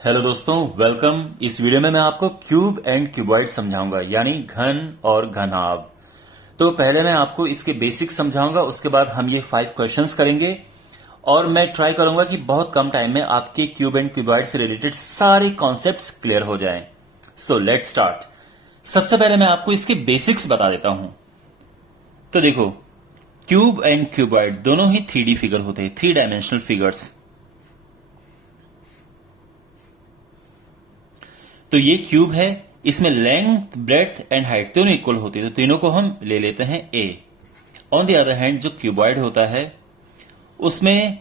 Hello दोस्तों, welcome. इस video में मैं आपको क्यूब एंड क्यूबॉइड समझाऊंगा, यानी घन और घनाभ। तो पहले मैं आपको इसके बेसिक समझाऊंगा, उसके बाद हम ये 5 क्वेश्चंस करेंगे और मैं ट्राई करूंगा कि बहुत कम टाइम में आपके क्यूब एंड क्यूबॉइड से रिलेटेड सारे कॉन्सेप्ट्स क्लियर हो जाएं। So let's start. सबसे पहले मैं आपको इसके बेसिक्स बता देता हूं। तो देखो, क्यूब एंड क्यूबॉइड दोनों ही 3D फिगर होते हैं, 3 डायमेंशनल फिगर्स। तो ये क्यूब है, इसमें लेंथ, ब्रेड्थ एंड हाइट तीनों इक्वल होती है, तो तीनों को हम ले लेते हैं ए। ऑन द अदर हैंड जो क्यूबॉइड होता है उसमें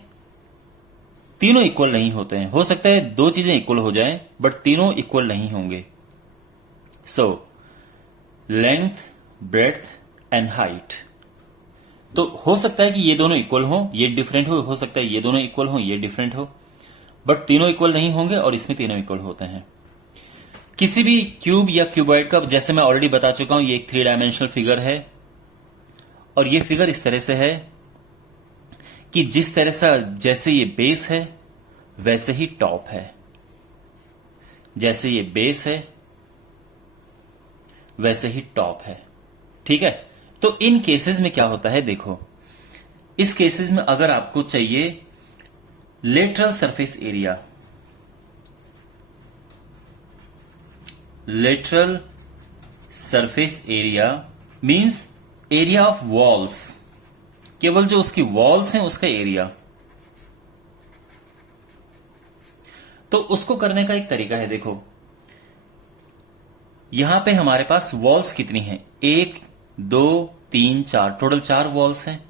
तीनों इक्वल नहीं होते हैं। हो सकता है दो चीजें इक्वल हो जाएं, बट तीनों इक्वल नहीं होंगे। So length, breadth and height, तो हो सकता है कि ये दोनों इक्वल हो, ये डिफरेंट हो सकता है ये दोनों इक्वल हो, ये डिफरेंट हो, बट तीनों इक्वल नहीं होंगे और इसमें तीनों इक्वल होते हैं। किसी भी क्यूब या क्यूबॉइड का, जैसे मैं ऑलरेडी बता चुका हूं, ये एक 3 डायमेंशनल फिगर है और ये फिगर इस तरह से है कि जिस तरह से जैसे ये बेस है वैसे ही टॉप है, जैसे ये बेस है वैसे ही टॉप है। ठीक है। तो इन केसेस में क्या होता है, देखो, इस केसेस में अगर आपको चाहिए lateral surface area, lateral surface area means area of walls, केवल जो उसकी वॉल्स हैं उसका एरिया। तो उसको करने का एक तरीका है। देखो, यहां पे हमारे पास वॉल्स कितनी हैं, 1 2 3 4, टोटल 4 वॉल्स हैं।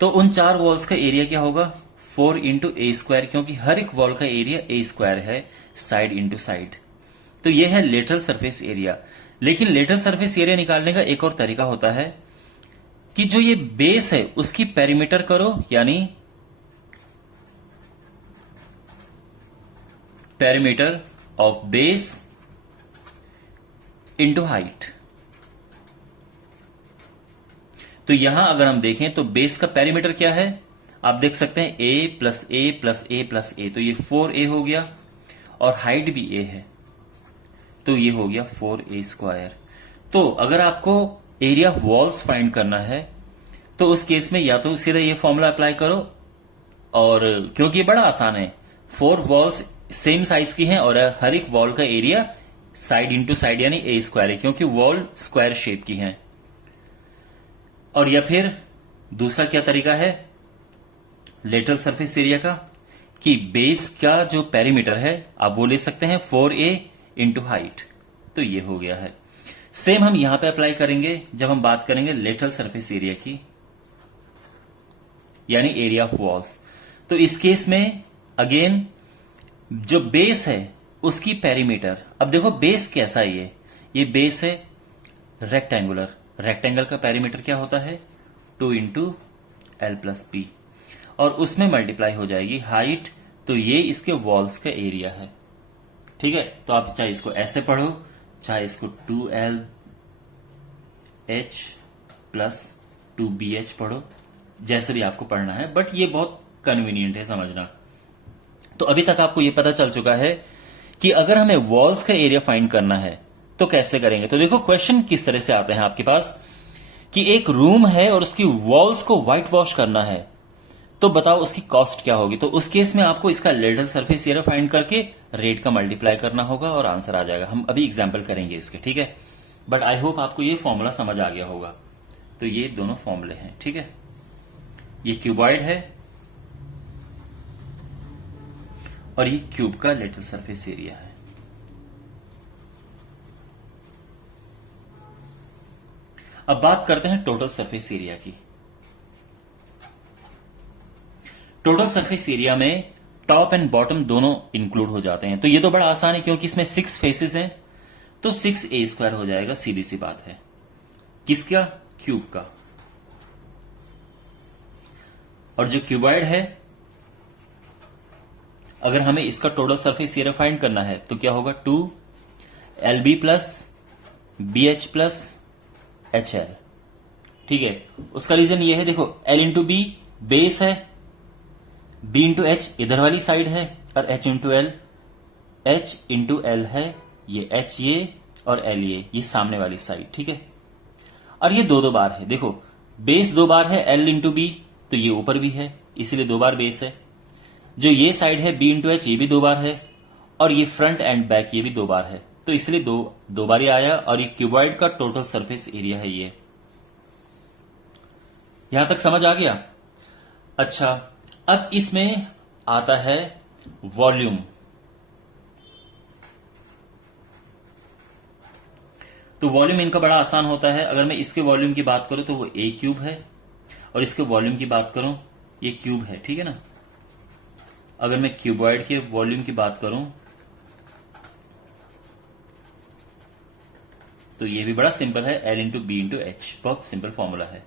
तो उन 4 वॉल्स का एरिया क्या होगा, 4 इंटू ए स्क्वायर, क्योंकि हर एक वॉल का एरिया ए स्क्वायर है, साइड इंटू साइड। तो यह है लेटरल सरफेस एरिया। लेकिन लेटरल सरफेस एरिया निकालने का एक और तरीका होता है कि जो ये बेस है उसकी पेरीमीटर करो, यानी perimeter of base into height. तो यहां अगर हम देखें तो बेस का पेरीमीटर क्या है, आप देख सकते हैं ए प्लस ए प्लस ए प्लस ए, तो ये 4a हो गया, और हाइट भी a है, तो ये हो गया 4a स्क्वायर। तो अगर आपको एरिया ऑफ वॉल्स फाइंड करना है तो उस केस में या तो सीधा ये फॉर्मूला अप्लाई करो, और क्योंकि ये बड़ा आसान है, 4 वॉल्स सेम साइज की हैं और हर एक वॉल का एरिया साइड इंटू साइड यानी ए स्क्वायर है, क्योंकि वॉल स्क्वायर शेप की हैं। और या फिर दूसरा क्या तरीका है लेटरल सरफेस एरिया का, कि बेस का जो पेरीमीटर है आप वो ले सकते हैं 4a इंटू हाइट, तो ये हो गया है। सेम हम यहां पे अप्लाई करेंगे जब हम बात करेंगे लेटरल सरफेस एरिया की, यानी एरिया ऑफ वॉल्स। तो इस केस में अगेन जो बेस है उसकी पेरीमीटर, अब देखो बेस कैसा है, ये बेस है रेक्टेंगुलर, रेक्टेंगल का पेरीमीटर क्या होता है 2 इंटू एल प्लस बी, और उसमें मल्टीप्लाई हो जाएगी हाइट, तो ये इसके वॉल्स का एरिया है। ठीक है। तो आप चाहे इसको ऐसे पढ़ो, चाहे इसको 2l h प्लस 2bh पढ़ो, जैसे भी आपको पढ़ना है, बट ये बहुत कन्वीनियंट है समझना। तो अभी तक आपको ये पता चल चुका है कि अगर हमें वॉल्स का एरिया फाइंड करना है तो कैसे करेंगे। तो देखो, क्वेश्चन किस तरह से आते हैं आपके पास कि एक रूम है और उसकी वॉल्स को व्हाइट वॉश करना है, तो बताओ उसकी कॉस्ट क्या होगी। तो उस केस में आपको इसका लेटरल सरफेस एरिया फाइंड करके रेट का मल्टीप्लाई करना होगा और आंसर आ जाएगा। हम अभी एग्जाम्पल करेंगे इसके, ठीक है। बट आई होप आपको ये फॉर्मूला समझ आ गया होगा। तो ये दोनों फॉर्मूले हैं, ठीक है। ये क्यूबॉइड है और ये क्यूब का लेटरल सरफेस एरिया है। अब बात करते हैं टोटल सरफेस एरिया की। टोटल सरफेस एरिया में टॉप एंड बॉटम दोनों इंक्लूड हो जाते हैं। तो ये तो बड़ा आसान है क्योंकि इसमें 6 फेसेस हैं, तो 6a स्क्वायर हो जाएगा, सीधी सी बात है। किसका, क्यूब का। और जो क्यूबॉइड है, अगर हमें इसका टोटल सरफेस एरिया फाइंड करना है तो क्या होगा, 2lb plus bh plus hl। ठीक है। उसका रीजन ये है, देखो l इंटू बी बेस है, b इंटू एच इधर वाली साइड है, और h into L H into L है, ये H ये और L ये सामने वाली साइड, ठीक है। और ये दो दो बार है, देखो बेस दो बार है L इंटू बी, तो ये ऊपर भी है इसीलिए दो बार बेस है। जो ये साइड है B इंटू एच, ये भी दो बार है, और ये फ्रंट एंड बैक ये भी दो बार है, तो इसलिए दो बार ही आया। और ये क्यूबॉइड का टोटल सरफेस एरिया है ये। यहां तक समझ आ गया? अच्छा, अब इसमें आता है वॉल्यूम। तो वॉल्यूम इनका बड़ा आसान होता है। अगर मैं इसके वॉल्यूम की बात करूं तो वो ए क्यूब है, और इसके वॉल्यूम की बात करूं ये क्यूब है, ठीक है ना। अगर मैं क्यूबॉइड के वॉल्यूम की बात करूं तो ये भी बड़ा सिंपल है, l into b into h, बहुत सिंपल फॉर्मूला है।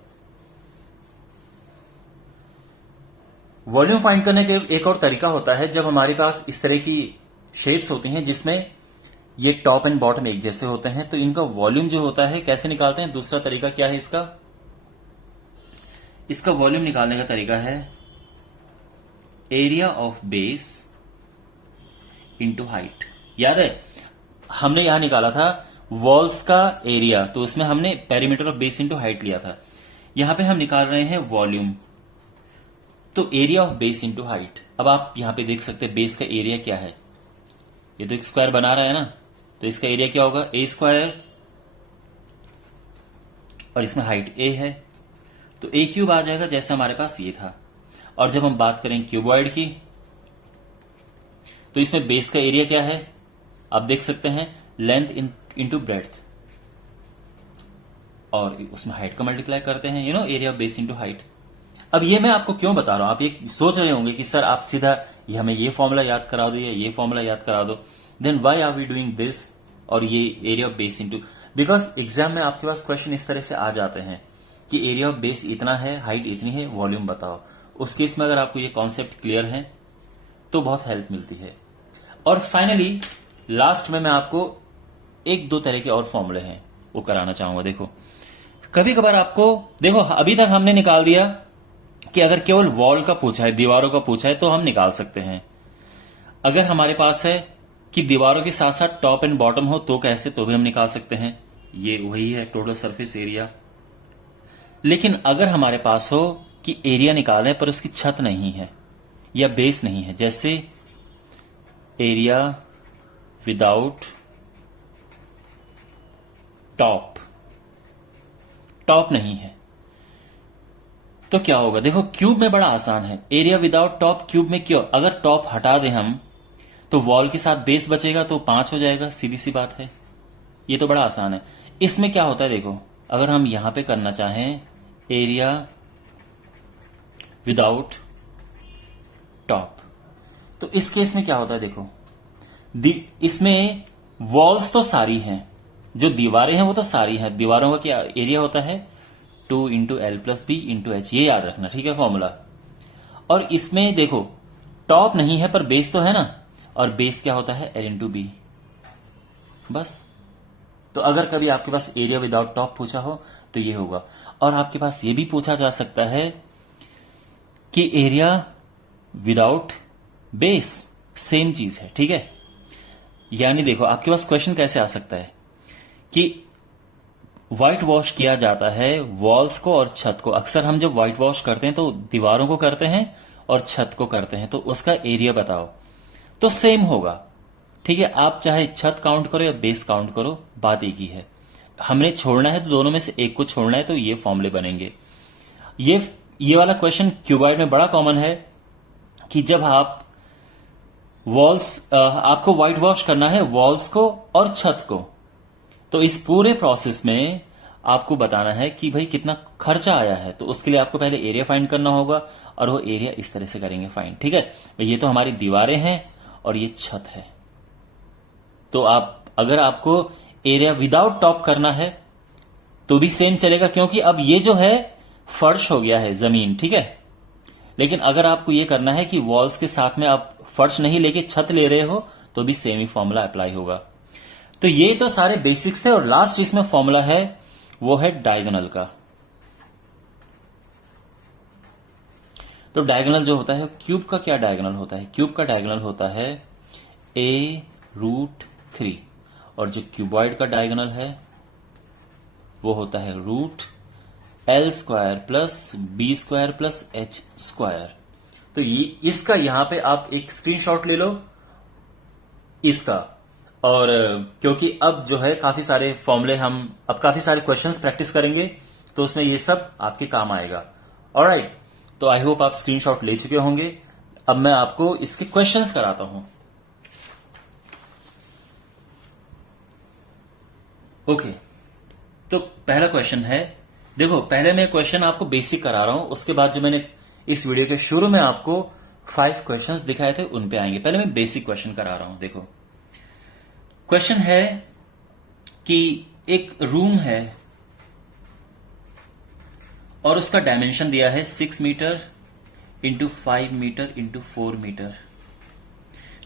वॉल्यूम फाइंड करने का एक और तरीका होता है, जब हमारे पास इस तरह की शेप्स होती हैं जिसमें ये टॉप एंड बॉटम एक जैसे होते हैं, तो इनका वॉल्यूम जो होता है कैसे निकालते हैं? दूसरा तरीका क्या है इसका वॉल्यूम निकालने का तरीका है area of base into height. याद है हमने यहां निकाला था वॉल्स का एरिया, तो उसमें हमने perimeter of base into height लिया था। यहां पे हम निकाल रहे हैं वॉल्यूम, तो area of base into height. अब आप यहां पे देख सकते हैं बेस का एरिया क्या है, ये तो एक स्क्वायर बना रहा है ना, तो इसका एरिया क्या होगा? ए स्क्वायर, और इसमें हाइट ए है, तो ए क्यूब आ जाएगा जैसे हमारे पास ये था। और जब हम बात करें क्यूबॉइड की, तो इसमें बेस का एरिया क्या है? आप देख सकते हैं लेंथ इंटू ब्रेड्थ, और उसमें हाइट का मल्टीप्लाई करते हैं, area of base into height. अब ये मैं आपको क्यों बता रहा हूं, आप ये सोच रहे होंगे कि सर आप सीधा हमें ये फॉर्मूला याद करा दो या ये फॉर्मूला याद करा दो, then why are we doing this, और ये area of base into, because exam में आपके पास क्वेश्चन इस तरह से आ जाते हैं कि एरिया ऑफ बेस इतना है, हाइट इतनी है, वॉल्यूम बताओ। उस केस में अगर आपको ये कॉन्सेप्ट क्लियर है तो बहुत हेल्प मिलती है। और फाइनली लास्ट में मैं आपको एक दो तरह के और फॉर्मूले हैं वो कराना चाहूंगा। देखो कभी कभार आपको, देखो अभी तक हमने निकाल दिया कि अगर केवल वॉल का पूछा है, दीवारों का पूछा है, तो हम निकाल सकते हैं। अगर हमारे पास है कि दीवारों के साथ साथ टॉप एंड बॉटम हो तो कैसे, तो भी हम निकाल सकते हैं, ये वही है टोटल सरफेस एरिया। लेकिन अगर हमारे पास हो कि एरिया निकाले पर उसकी छत नहीं है या बेस नहीं है, जैसे एरिया विदाउट टॉप नहीं है, तो क्या होगा? देखो क्यूब में बड़ा आसान है, एरिया विदाउट टॉप क्यूब में क्यों? अगर टॉप हटा दें हम तो वॉल के साथ बेस बचेगा, तो 5 हो जाएगा, सीधी सी बात है, ये तो बड़ा आसान है। इसमें क्या होता है, देखो अगर हम यहां पे करना चाहें एरिया विदाउट टॉप, तो इस केस में क्या होता है? देखो इसमें वॉल्स तो सारी हैं, जो दीवारें हैं वो तो सारी हैं, दीवारों का क्या एरिया होता है? 2 into l plus b into h, ये याद रखना, ठीक है फॉर्मूला। और इसमें देखो टॉप नहीं है पर बेस तो है ना, और बेस क्या होता है? एल इंटू बी, बस। तो अगर कभी आपके पास एरिया विदाउट टॉप पूछा हो तो ये होगा। और आपके पास ये भी पूछा जा सकता है कि एरिया विदाउट बेस, सेम चीज है, ठीक है। यानी देखो आपके पास क्वेश्चन कैसे आ सकता है कि व्हाइट वॉश किया जाता है वॉल्स को और छत को। अक्सर हम जब व्हाइट वॉश करते हैं तो दीवारों को करते हैं और छत को करते हैं, तो उसका एरिया बताओ, तो सेम होगा, ठीक है। आप चाहे छत काउंट करो या बेस काउंट करो, बात एक ही है। हमने छोड़ना है तो दोनों में से एक को छोड़ना है, तो ये फॉर्मूले बनेंगे। ये वाला क्वेश्चन क्यूबॉइड में बड़ा कॉमन है कि जब आप वॉल्स, आपको व्हाइट वॉश करना है वॉल्स को और छत को, तो इस पूरे प्रोसेस में आपको बताना है कि भाई कितना खर्चा आया है, तो उसके लिए आपको पहले एरिया फाइंड करना होगा, और वो एरिया इस तरह से करेंगे फाइंड, ठीक है। ये तो हमारी दीवारें हैं और ये छत है, तो अगर आपको एरिया विदाउट टॉप करना है तो भी सेम चलेगा, क्योंकि अब ये जो है फर्श हो गया है, जमीन, ठीक है। लेकिन अगर आपको ये करना है कि वॉल्स के साथ में आप फर्श नहीं लेके छत ले रहे हो, तो भी सेम ही फॉर्मूला अप्लाई होगा। तो ये तो सारे बेसिक्स थे, और लास्ट इसमें फॉर्मूला है वो है डायगोनल का। तो डायगोनल जो होता है, क्यूब का क्या डायगोनल होता है? क्यूब का डायगोनल होता है ए √3 और जो क्यूबॉइड का डायगोनल है वो होता है √L² plus B² plus H²। तो ये इसका यहां पे आप एक स्क्रीनशॉट ले लो इसका। और क्योंकि अब जो है काफी सारे फॉर्मूले हम अब काफी सारे क्वेश्चंस प्रैक्टिस करेंगे तो उसमें ये सब आपके काम आएगा। ऑलराइट, तो आई होप आप स्क्रीनशॉट ले चुके होंगे। अब मैं आपको इसके क्वेश्चंस कराता हूं। ओके, तो पहला क्वेश्चन है, देखो पहले मैं क्वेश्चन आपको बेसिक करा रहा हूं, उसके बाद जो मैंने इस वीडियो के शुरू में आपको 5 क्वेश्चंस दिखाए थे उन पे आएंगे। पहले मैं बेसिक क्वेश्चन करा रहा हूं। देखो क्वेश्चन है कि एक रूम है और उसका डायमेंशन दिया है 6 metre into 5 metre into 4 metre.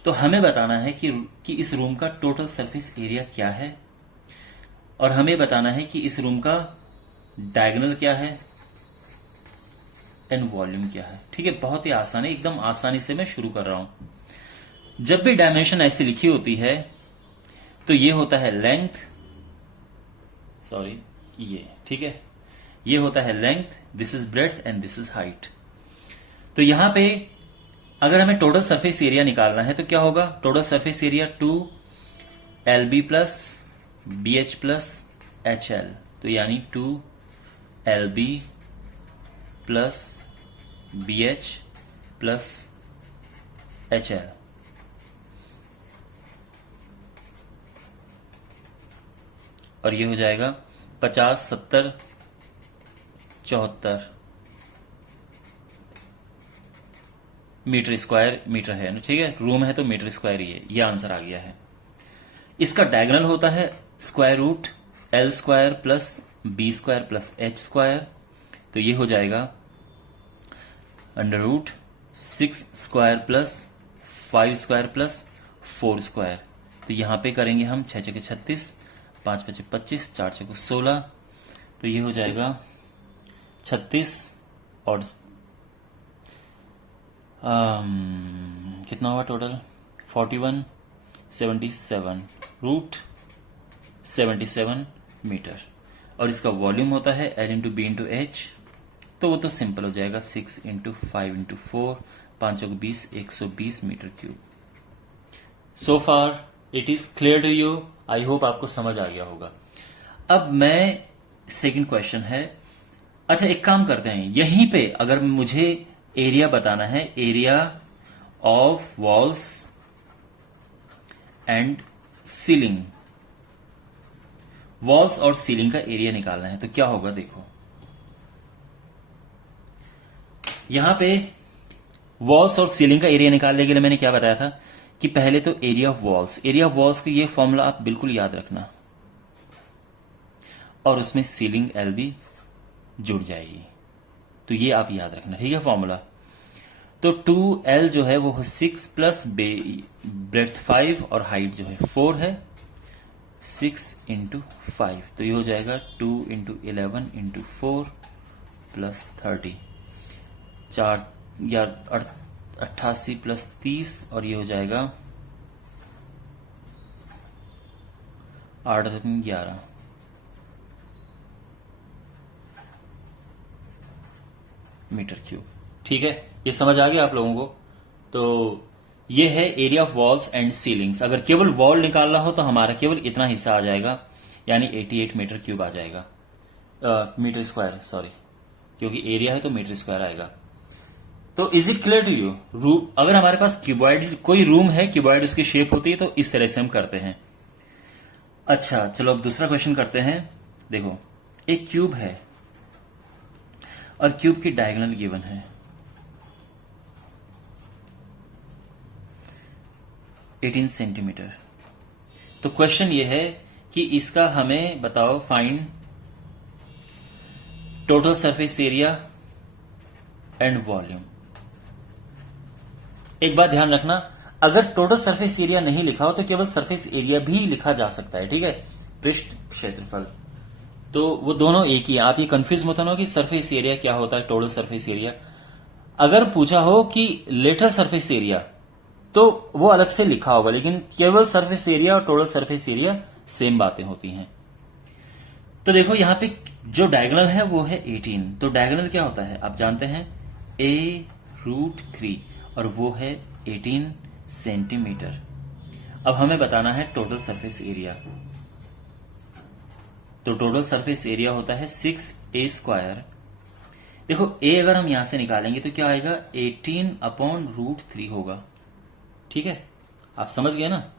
तो हमें बताना है कि इस रूम का टोटल सरफेस एरिया क्या है और हमें बताना है कि इस रूम का डायगोनल क्या है एंड वॉल्यूम क्या है। ठीक है, बहुत ही आसान है, एकदम आसानी से मैं शुरू कर रहा हूं। जब भी डायमेंशन ऐसी लिखी होती है तो ये होता है लेंथ, सॉरी ये, ठीक है, ये होता है length, this is breadth and this is height. तो यहां पे अगर हमें टोटल सरफेस एरिया निकालना है तो क्या होगा, total surface area 2LB plus BH plus HL, तो यानी 2LB plus BH plus HL। और ये हो जाएगा 50, 70, 74 मीटर स्क्वायर मीटर है। ठीक है, रूम है तो मीटर स्क्वायर ही है, ये आंसर आ गया है। इसका डायगोनल होता है √L² plus B² plus H²। तो ये हो जाएगा √6² प्लस 5² प्लस 4²। तो यहां पे करेंगे हम 6 × 36, 5 × 25, 4 × 16। तो ये हो जाएगा 36 और कितना हुआ टोटल, 41, 77 √77 मीटर। और इसका वॉल्यूम होता है L × B × H। तो वो तो सिंपल हो जाएगा 6 × 5 × 4, 5 × 20, 120 metre cube. So far it is clear to you, I hope आपको समझ आ गया होगा। अब मैं सेकंड क्वेश्चन है, अच्छा एक काम करते हैं, यहीं पे अगर मुझे एरिया बताना है, area of walls and ceiling, walls और सीलिंग का एरिया निकालना है तो क्या होगा। देखो यहां पे वॉल्स और सीलिंग का एरिया निकालने के लिए मैंने क्या बताया था कि पहले तो area of walls, area of walls का ये फॉर्मूला आप बिल्कुल याद रखना और उसमें सीलिंग LB जुड़ जाएगी, तो ये आप याद रखना, ठीक है फॉर्मूला। तो 2L जो है वो 6 प्लस ब्रेड्थ 5 और हाइट जो है 4 है, 6 × 5। तो ये हो जाएगा 2 × 11 × 4 प्लस 30, 4 या 88 प्लस 30 और ये हो जाएगा 8 × 11 मीटर क्यूब। ठीक है, ये समझ आ गया आप लोगों को। तो ये है area of walls and ceilings. अगर केवल वॉल निकालना हो तो हमारा केवल इतना हिस्सा आ जाएगा, यानी 88 मीटर क्यूब आ जाएगा, मीटर स्क्वायर, सॉरी, क्योंकि एरिया है तो मीटर स्क्वायर आएगा। तो is it clear to you. Room, अगर हमारे पास क्यूबॉइड कोई रूम है, क्यूबॉइड उसकी शेप होती है, तो इस तरह से हम करते हैं। अच्छा चलो अब दूसरा क्वेश्चन करते हैं। देखो एक क्यूब है और क्यूब की डायगोनल गिवन है 18 सेंटीमीटर। तो क्वेश्चन ये है कि इसका हमें बताओ, find total surface area and volume. एक बात ध्यान रखना, अगर टोटल सरफेस एरिया नहीं लिखा हो तो केवल सरफेस एरिया भी लिखा जा सकता है, ठीक है, पृष्ठ क्षेत्रफल, तो वो दोनों एक ही है। आप ये कंफ्यूज मत होना कि सरफेस एरिया क्या होता है, टोटल सरफेस एरिया। अगर पूछा हो कि लेटरल सरफेस एरिया तो वो अलग से लिखा होगा, लेकिन केवल सरफेस एरिया और टोटल सरफेस एरिया सेम बातें होती हैं। तो देखो यहां पे जो डायगोनल है वो है 18। तो डायगोनल क्या होता है आप जानते हैं, a√3, और वो है 18 सेंटीमीटर। अब हमें बताना है टोटल सरफेस एरिया। तो टोटल सरफेस एरिया होता है 6a²। देखो a अगर हम यहां से निकालेंगे तो क्या आएगा, 18/√3 होगा। ठीक है, आप समझ गए ना।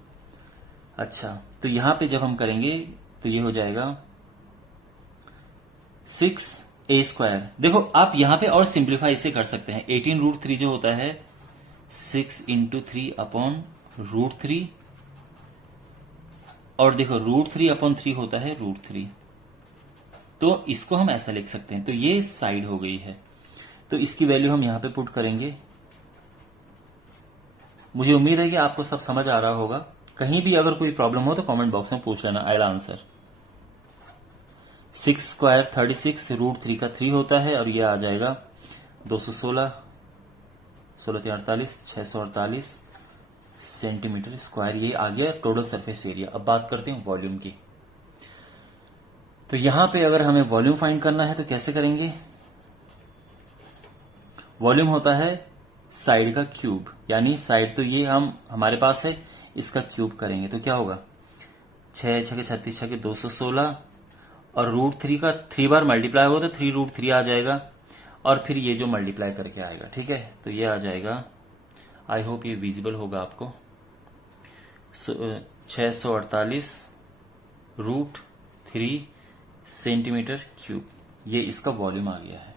अच्छा, तो यहां पे जब हम करेंगे तो ये हो जाएगा 6a²। देखो आप यहां पे और सिंप्लीफाई इसे कर सकते हैं। 18√3 जो होता है 6 × 3/√3, और देखो √3/3 होता है √3। तो इसको हम ऐसा लिख सकते हैं। तो ये साइड हो गई है, तो इसकी वैल्यू हम यहां पे पुट करेंगे। मुझे उम्मीद है कि आपको सब समझ आ रहा होगा। कहीं भी अगर कोई प्रॉब्लम हो तो कमेंट बॉक्स में पूछ लेना, आई विल आंसर। 6² 36, √3 का 3 होता है, और ये आ जाएगा 216, 16×3 = 48, 648 सेंटीमीटर स्क्वायर। ये आ गया टोटल सरफेस एरिया। अब बात करते हैं वॉल्यूम की। तो यहां पे अगर हमें वॉल्यूम फाइंड करना है तो कैसे करेंगे। वॉल्यूम होता है साइड का क्यूब, यानी साइड तो ये हमारे पास है, इसका क्यूब करेंगे तो क्या होगा, 6 × 6 = 36, 6 × 216, और √3 का 3 बार मल्टीप्लाई होगा तो 3√3 आ जाएगा, और फिर ये जो मल्टीप्लाई करके आएगा। ठीक है, तो ये आ जाएगा, आई होप ये विजिबल होगा आपको, 648√3 सेंटीमीटर क्यूब। ये इसका वॉल्यूम आ गया है।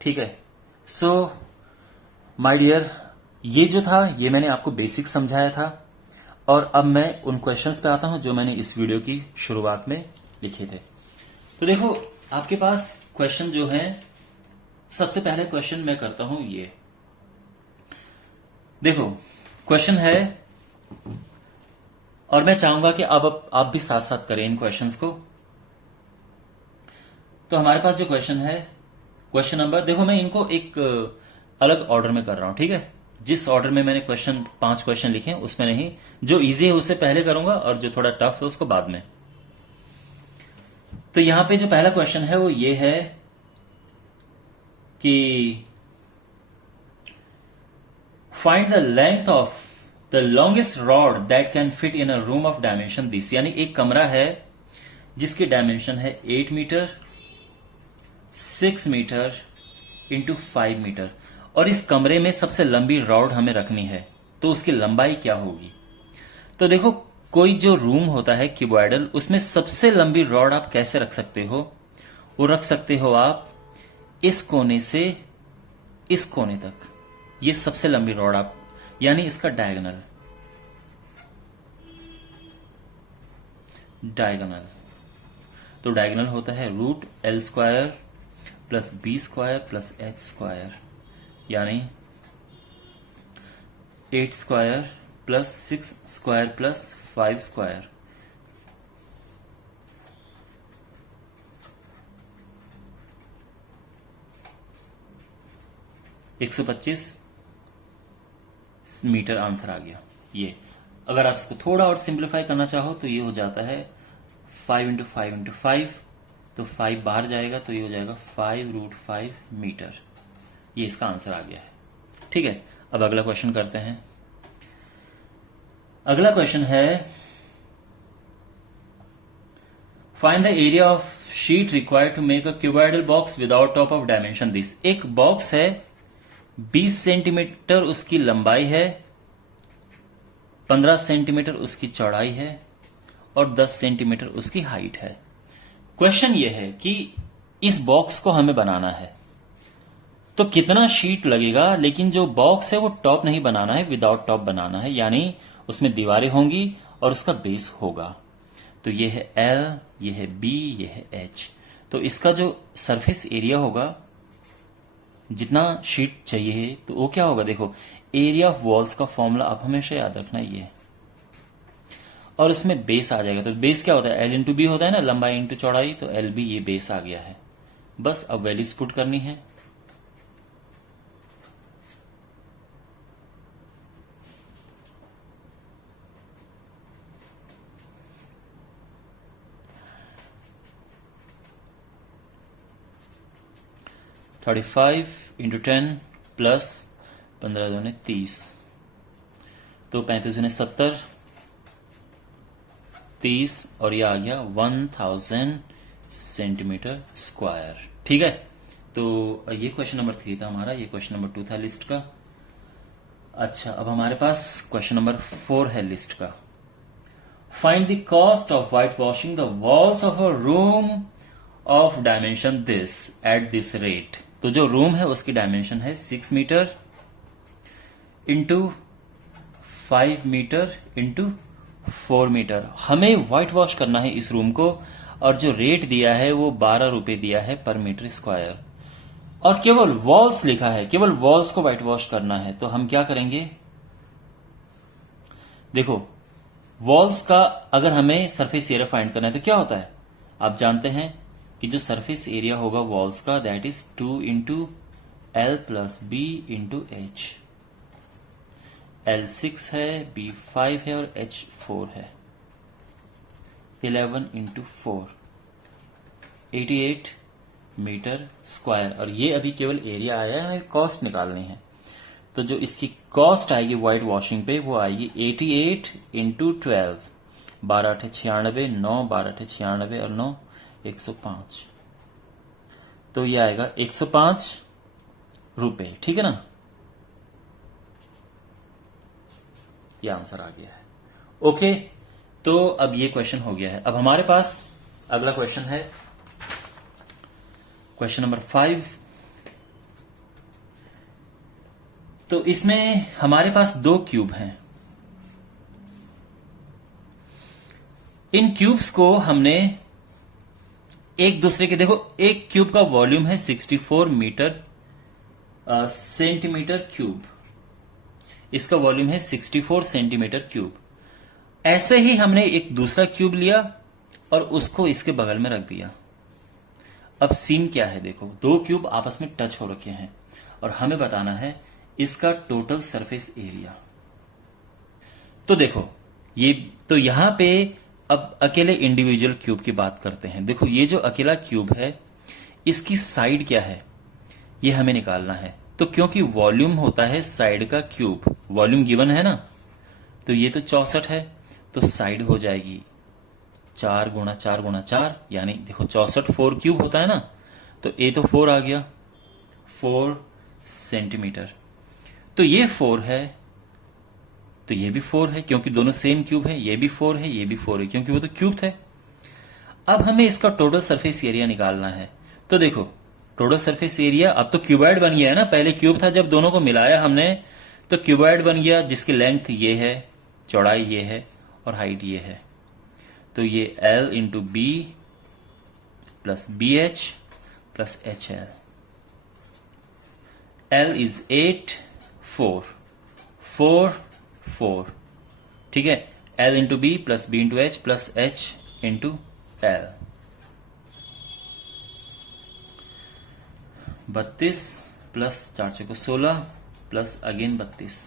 ठीक है, सो माय डियर, ये जो था ये मैंने आपको बेसिक समझाया था, और अब मैं उन क्वेश्चंस पे आता हूं जो मैंने इस वीडियो की शुरुआत में लिखे थे। तो देखो आपके पास क्वेश्चन जो है, सबसे पहले क्वेश्चन मैं करता हूं ये। देखो क्वेश्चन है, और मैं चाहूंगा कि अब आप भी साथ साथ करें इन क्वेश्चंस को। तो हमारे पास जो क्वेश्चन है, क्वेश्चन नंबर, देखो मैं इनको एक अलग ऑर्डर में कर रहा हूं। ठीक है, जिस ऑर्डर में मैंने 5 क्वेश्चन लिखे हैं उसमें नहीं, जो इजी है उससे पहले करूंगा और जो थोड़ा टफ है उसको बाद में। तो यहां पे जो पहला क्वेश्चन है वो ये है कि find the length of the longest rod that can fit in a room of dimension this. यानी एक कमरा है जिसकी डायमेंशन है 8 मीटर, 6 मीटर इंटू 5 मीटर, और इस कमरे में सबसे लंबी रॉड हमें रखनी है, तो उसकी लंबाई क्या होगी। तो देखो कोई जो रूम होता है क्यूबॉइडल, उसमें सबसे लंबी रॉड आप कैसे रख सकते हो, वो रख सकते हो आप इस कोने से इस कोने तक, ये सबसे लंबी रॉड आप, यानी इसका डायगोनल। तो डायगोनल होता है √L² + B² + H², यानी 8² + 6² + 5²। $125 मीटर आंसर आ गया। ये अगर आप इसको थोड़ा और सिंप्लीफाई करना चाहो तो ये हो जाता है 5 × 5 × 5, तो 5 बाहर जाएगा तो ये हो जाएगा 5√5 मीटर। ये इसका आंसर आ गया है। ठीक है, अब अगला क्वेश्चन करते हैं। अगला क्वेश्चन है, find the area of sheet required to make a cuboidal box without top of dimension this. एक बॉक्स है, 20 सेंटीमीटर उसकी लंबाई है, 15 सेंटीमीटर उसकी चौड़ाई है, और 10 सेंटीमीटर उसकी हाइट है। क्वेश्चन यह है कि इस बॉक्स को हमें बनाना है, तो कितना शीट लगेगा, लेकिन जो बॉक्स है वो टॉप नहीं बनाना है, विदाउट टॉप बनाना है, यानी उसमें दीवारें होंगी और उसका बेस होगा। तो ये है L, ये है B, ये है H। तो इसका जो सरफेस एरिया होगा, जितना शीट चाहिए, तो वो क्या होगा, देखो एरिया ऑफ वॉल्स का फॉर्मूला आप हमेशा याद रखना ये, और इसमें बेस आ जाएगा। तो बेस क्या होता है, L × B होता है ना, लंबाई इंटू चौड़ाई, तो LB ये बेस आ गया है। बस अब वैल्यूज पुट करनी है। 35 इंटू 10 प्लस 15 दूने 30, तो 35 दूने 70, 30 और ये आ गया 1000 सेंटीमीटर स्क्वायर। ठीक है, तो ये क्वेश्चन नंबर 3 था हमारा, ये क्वेश्चन नंबर 2 था लिस्ट का। अच्छा, अब हमारे पास क्वेश्चन नंबर 4 है लिस्ट का। Find the cost of white washing the walls of a room of dimension this at this rate. तो जो रूम है उसकी डायमेंशन है 6 metre into 5 metre into 4 metre. हमें व्हाइट वॉश करना है इस रूम को, और जो रेट दिया है वो 12 रुपए दिया है पर मीटर स्क्वायर, और केवल वॉल्स लिखा है, केवल वॉल्स को व्हाइट वॉश करना है। तो हम क्या करेंगे, देखो वॉल्स का अगर हमें सरफेस एरिया फाइंड करना है तो क्या होता है, आप जानते हैं कि जो सरफेस एरिया होगा वॉल्स का that is 2 into l plus b into h. L 6 है, बी 5 है और एच 4 है। 11 इंटू 4 88 मीटर स्क्वायर, और ये अभी केवल एरिया आया है, हमें कॉस्ट निकालनी है। तो जो इसकी कॉस्ट आएगी व्हाइट वॉशिंग पे वो आएगी 88 इंटू 12, 12 अठे 96, 9 12 अठे 96 और 9 105, तो ये आएगा 105 रुपए। ठीक है ना, ये आंसर आ गया है। ओके, तो अब ये क्वेश्चन हो गया है। अब हमारे पास अगला क्वेश्चन है क्वेश्चन नंबर 5। तो इसमें हमारे पास 2 क्यूब हैं। इन क्यूब्स को हमने एक दूसरे के, देखो एक क्यूब का वॉल्यूम है 64 मीटर सेंटीमीटर क्यूब, इसका वॉल्यूम है 64 सेंटीमीटर क्यूब। ऐसे ही हमने एक दूसरा क्यूब लिया और उसको इसके बगल में रख दिया। अब सीन क्या है, देखो 2 क्यूब आपस में टच हो रखे हैं और हमें बताना है इसका टोटल सरफेस एरिया। तो देखो ये, तो यहां पे अब अकेले इंडिविजुअल क्यूब की बात करते हैं। देखो ये जो अकेला क्यूब है इसकी साइड क्या है ये हमें निकालना है। तो क्योंकि वॉल्यूम होता है साइड का क्यूब, वॉल्यूम गिवन है ना, तो ये तो 64 है, तो साइड हो जाएगी 4 गुणा 4 गुणा 4, यानी देखो 64 4 क्यूब होता है ना, तो ए तो 4 आ गया, 4 सेंटीमीटर। तो ये 4 है, तो ये भी 4 है क्योंकि दोनों सेम क्यूब है, ये भी 4 है, ये भी 4 है क्योंकि वो तो क्यूब थे। अब हमें इसका टोटल सरफेस एरिया निकालना है। तो देखो टोटल सरफेस एरिया अब तो क्यूबॉइड बन गया है ना, पहले क्यूब था, जब दोनों को मिलाया हमने तो क्यूबॉइड बन गया, जिसकी लेंथ ये है, चौड़ाई ये है और हाइट ये है। तो ये L into b plus B H plus H l. L is 8 4 4 4, ठीक है। L into b plus b into h plus h into l. 32 plus 4 चौको 16 प्लस अगेन 32,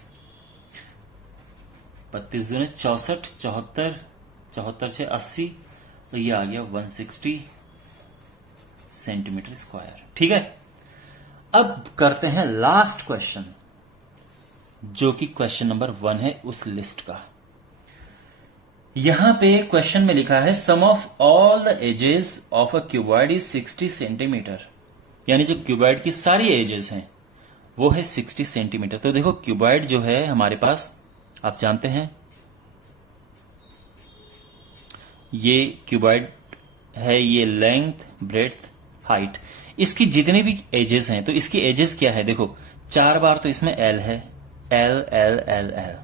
32 दूने 64, 74, 74 से 80, तो ये आ गया 160 सेंटीमीटर स्क्वायर। ठीक है, अब करते हैं लास्ट क्वेश्चन, जो कि क्वेश्चन नंबर 1 है उस लिस्ट का। यहां पे क्वेश्चन में लिखा है sum of all the edges of a cuboid is 60 centimetre, यानी जो क्यूबॉइड की सारी एजेस हैं वो है 60 सेंटीमीटर। तो देखो क्यूबॉइड जो है हमारे पास, आप जानते हैं ये क्यूबॉइड है, ये लेंथ ब्रेड्थ हाइट, इसकी जितने भी एजेस हैं, तो इसकी एजेस क्या है, देखो 4 बार तो इसमें एल है, एल एल एल एल,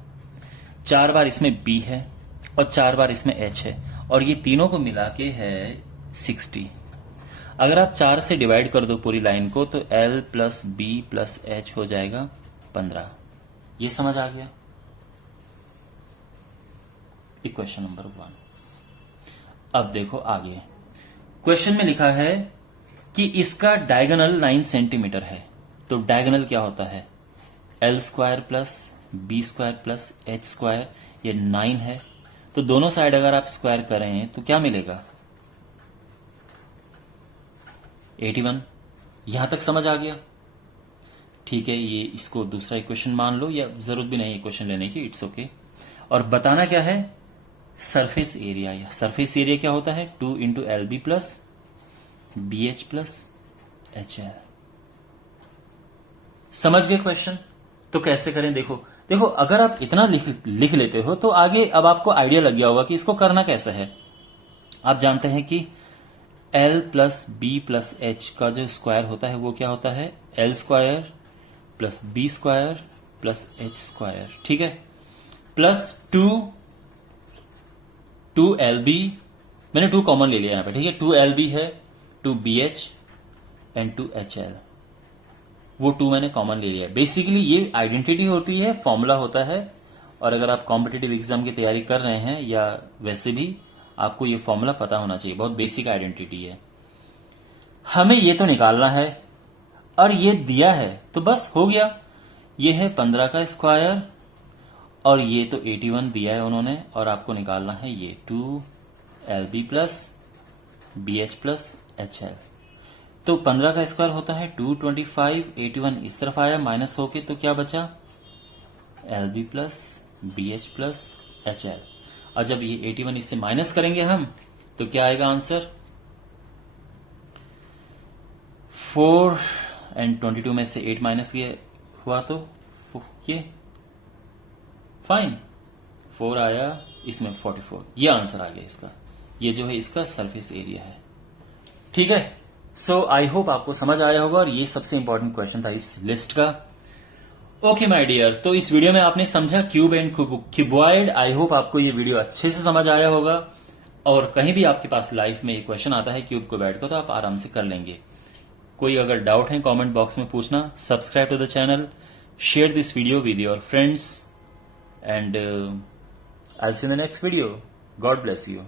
4 बार इसमें बी है और 4 बार इसमें एच है, और ये तीनों को मिला के है 60। अगर आप 4 से डिवाइड कर दो पूरी लाइन को तो l plus B plus h हो जाएगा 15। ये समझ आ गया इक्वेशन नंबर 1। अब देखो आगे क्वेश्चन में लिखा है कि इसका डायगोनल 9 सेंटीमीटर है। तो डायगोनल क्या होता है, L square plus B square plus H square, ये 9 है। तो दोनों साइड अगर आप स्क्वायर करें तो क्या मिलेगा, 81। यहां तक समझ आ गया? ठीक है, ये इसको दूसरा इक्वेशन मान लो, या जरूरत भी नहीं इक्वेशन लेने की, इट्स ओके। और बताना क्या है? Surface area. या सरफेस एरिया क्या होता है? 2 into l B plus B H plus H l. समझ गए क्वेश्चन? तो कैसे करें? देखो देखो, अगर आप इतना लिख लेते हो तो आगे अब आपको आइडिया लग गया होगा कि इसको करना कैसे है। आप जानते हैं कि L plus B plus H का जो स्क्वायर होता है वो क्या होता है? L square plus B square plus H square, ठीक है, प्लस टू एल बी, मैंने 2 कॉमन ले लिया यहां पे, ठीक है, 2 एल बी है, 2 B H and 2 H L, वो 2 मैंने कॉमन ले लिया। बेसिकली ये आइडेंटिटी होती है, फॉर्मूला होता है, और अगर आप कॉम्पिटिटिव एग्जाम की तैयारी कर रहे हैं या वैसे भी, आपको ये फॉर्मूला पता होना चाहिए, बहुत बेसिक आइडेंटिटी है। हमें ये तो निकालना है, और ये दिया है तो बस हो गया। ये है 15 का स्क्वायर, और ये तो 81 दिया है उन्होंने, और आपको निकालना है ये 2 L B plus B H plus H L. तो 15 का स्क्वायर होता है 225, 81 इस तरफ आया माइनस होके, तो क्या बचा? L B plus B H plus H L. और जब ये 81 इससे माइनस करेंगे हम, तो क्या आएगा आंसर? 4 एंड 22 में से 8 माइनस ये हुआ, तो ये फाइन, 4 आया, इसमें 44, ये आंसर आ गया इसका। ये जो है इसका सरफेस एरिया है, ठीक है। सो आई होप आपको समझ आया होगा, और ये सबसे इंपॉर्टेंट क्वेश्चन था इस लिस्ट का। ओके माय डियर, तो इस वीडियो में आपने समझा cube and cuboid. I hope आपको ये वीडियो अच्छे से समझ आया होगा, और कहीं भी आपके पास लाइफ में एक क्वेश्चन आता है क्यूब क्यूबॉइड का, तो आप आराम से कर लेंगे। कोई अगर डाउट है कमेंट बॉक्स में पूछना। Subscribe to the channel, share this video with your friends, and I will see in the next video. God bless you.